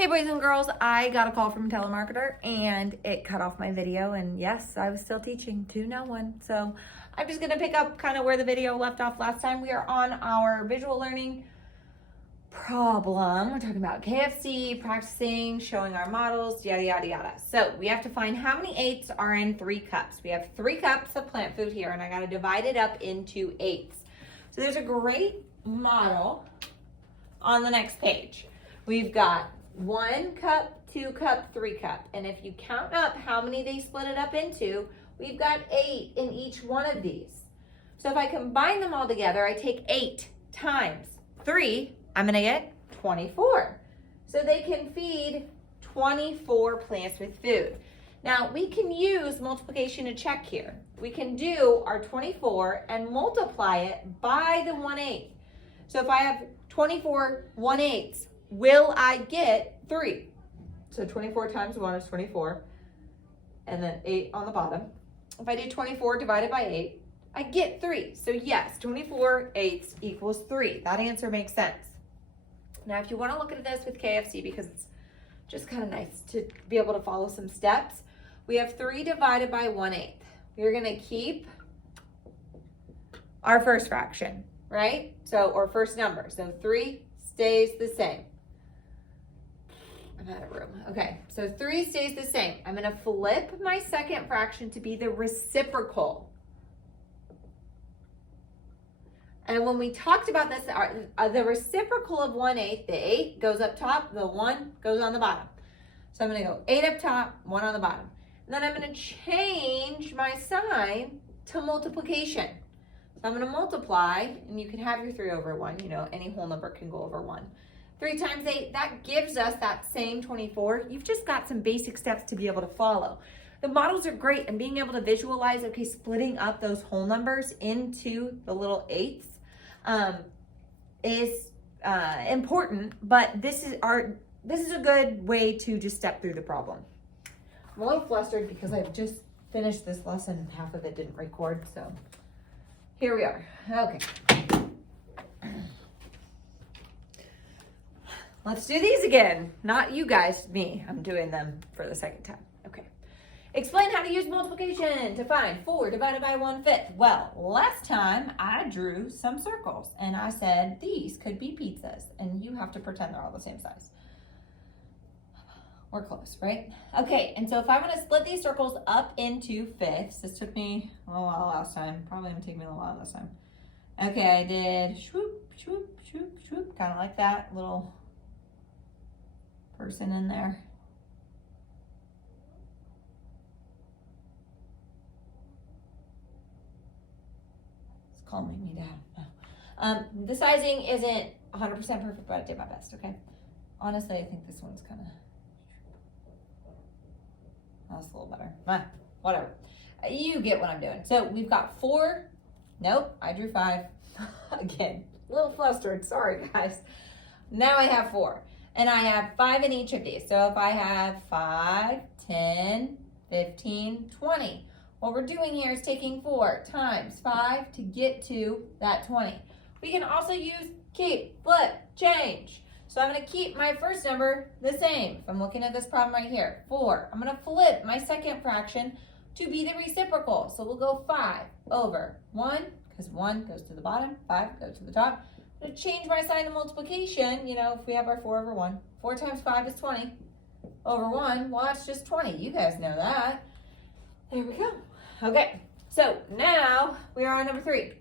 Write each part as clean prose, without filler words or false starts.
Hey boys and girls, I got a call from a telemarketer and it cut off my video, and yes, I was still teaching to no one. So I'm just gonna pick up kind of where the video left off last time. We are on our visual learning problem. We're talking about KFC, practicing, showing our models, yada, yada, yada. So we have to find how many eighths are in 3 cups. We have 3 cups of plant food here, and I gotta divide it up into eighths. So there's a great model on the next page. We've got 1 cup, 2 cup, 3 cup. And if you count up how many they split it up into, we've got 8 in each one of these. So if I combine them all together, I take 8 times 3, I'm gonna get 24. So they can feed 24 plants with food. Now we can use multiplication to check here. We can do our 24 and multiply it by the 1/8. So if I have 24 1/8, will I get 3? So 24 times 1 is 24, and then 8 on the bottom. If I do 24 divided by 8, I get 3. So yes, 24 eighths equals 3. That answer makes sense. Now, if you want to look at this with KFC, because it's just kind of nice to be able to follow some steps, we have 3 divided by 1/8. We're going to keep our first fraction, right? So, or first number. So 3 stays the same. I'm out of room. Okay, so 3 stays the same. I'm going to flip my second fraction to be the reciprocal. And when we talked about this, the reciprocal of 1/8, the 8 goes up top, the 1 goes on the bottom. So I'm going to go 8 up top, 1 on the bottom. And then I'm going to change my sign to multiplication. So I'm going to multiply, and you can have your 3 over 1. You know, any whole number can go over 1. 3 times 8, that gives us that same 24. You've just got some basic steps to be able to follow. The models are great, and being able to visualize, okay, splitting up those whole numbers into the little eighths is important, but this is a good way to just step through the problem. I'm a little flustered because I've just finished this lesson and half of it didn't record, so here we are. Okay. Let's do these again. Not you guys, me. I'm doing them for the second time. Okay. Explain how to use multiplication to find 4 divided by 1/5. Well, last time I drew some circles and I said these could be pizzas, and you have to pretend they're all the same size. We're close, right? Okay, and so if I want to split these circles up into fifths, this took me a little while last time. Probably gonna take me a little while this time. Okay, I did swoop, swoop, swoop, swoop, kind of like that little person in there. It's calming me down. No. The sizing isn't 100% perfect, but I did my best, okay? Honestly, I think this one's kind of, that's a little better. Whatever. You get what I'm doing. So we've got 4. Nope, I drew 5. Again, a little flustered. Sorry, guys. Now I have 4. And I have 5 in each of these. So if I have 5, 10, 15, 20. What we're doing here is taking 4 times 5 to get to that 20. We can also use keep, flip, change. So I'm going to keep my first number the same. If I'm looking at this problem right here, 4. I'm going to flip my second fraction to be the reciprocal. So we'll go 5 over 1, because 1 goes to the bottom, 5 goes to the top. I'm going to change my sign to multiplication. You know, if we have our 4 over 1, 4 times 5 is 20 over 1. Well, that's just 20. You guys know that. There we go. Okay, so now we are on number 3.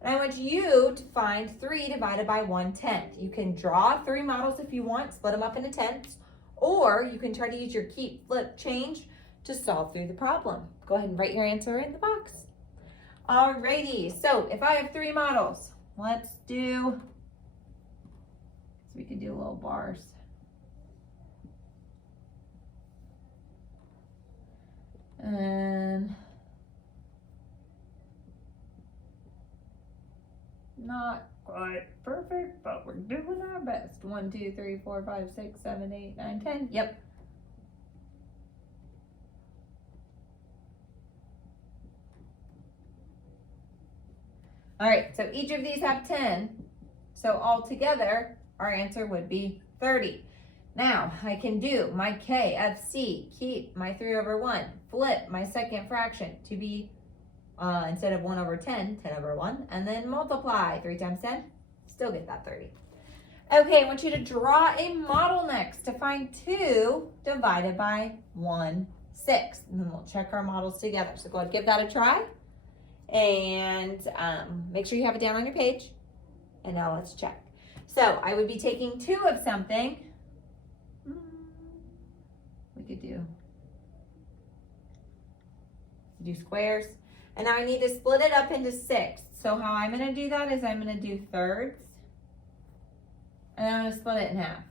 And I want you to find 3 divided by 1/10. You can draw 3 models if you want, split them up into tenths, or you can try to use your keep, flip, change to solve through the problem. Go ahead and write your answer in the box. Alrighty, so if I have 3 models, let's do, so we can do little bars. And not quite perfect, but we're doing our best. 1, 2, 3, 4, 5, 6, 7, 8, 9, 10. Yep. All right, so each of these have 10. So altogether, our answer would be 30. Now I can do my KFC, keep my 3/1, flip my second fraction to be, instead of 1/10, 10/1, and then multiply 3 times 10, still get that 30. Okay, I want you to draw a model next to find 2 divided by 1/6. And then we'll check our models together. So go ahead, give that a try. And make sure you have it down on your page. And now let's check. So I would be taking 2 of something. We could do squares. And now I need to split it up into 6. So how I'm going to do that is I'm going to do thirds. And I'm going to split it in half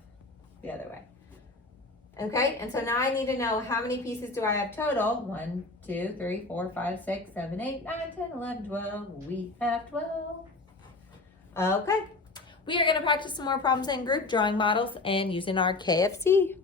the other way. Okay, and so now I need to know how many pieces do I have total? 1, 2, 3, 4, 5, 6, 7, 8, 9, 10, 11, 12. We have 12. Okay, we are going to practice some more problems in group drawing models and using our KFC.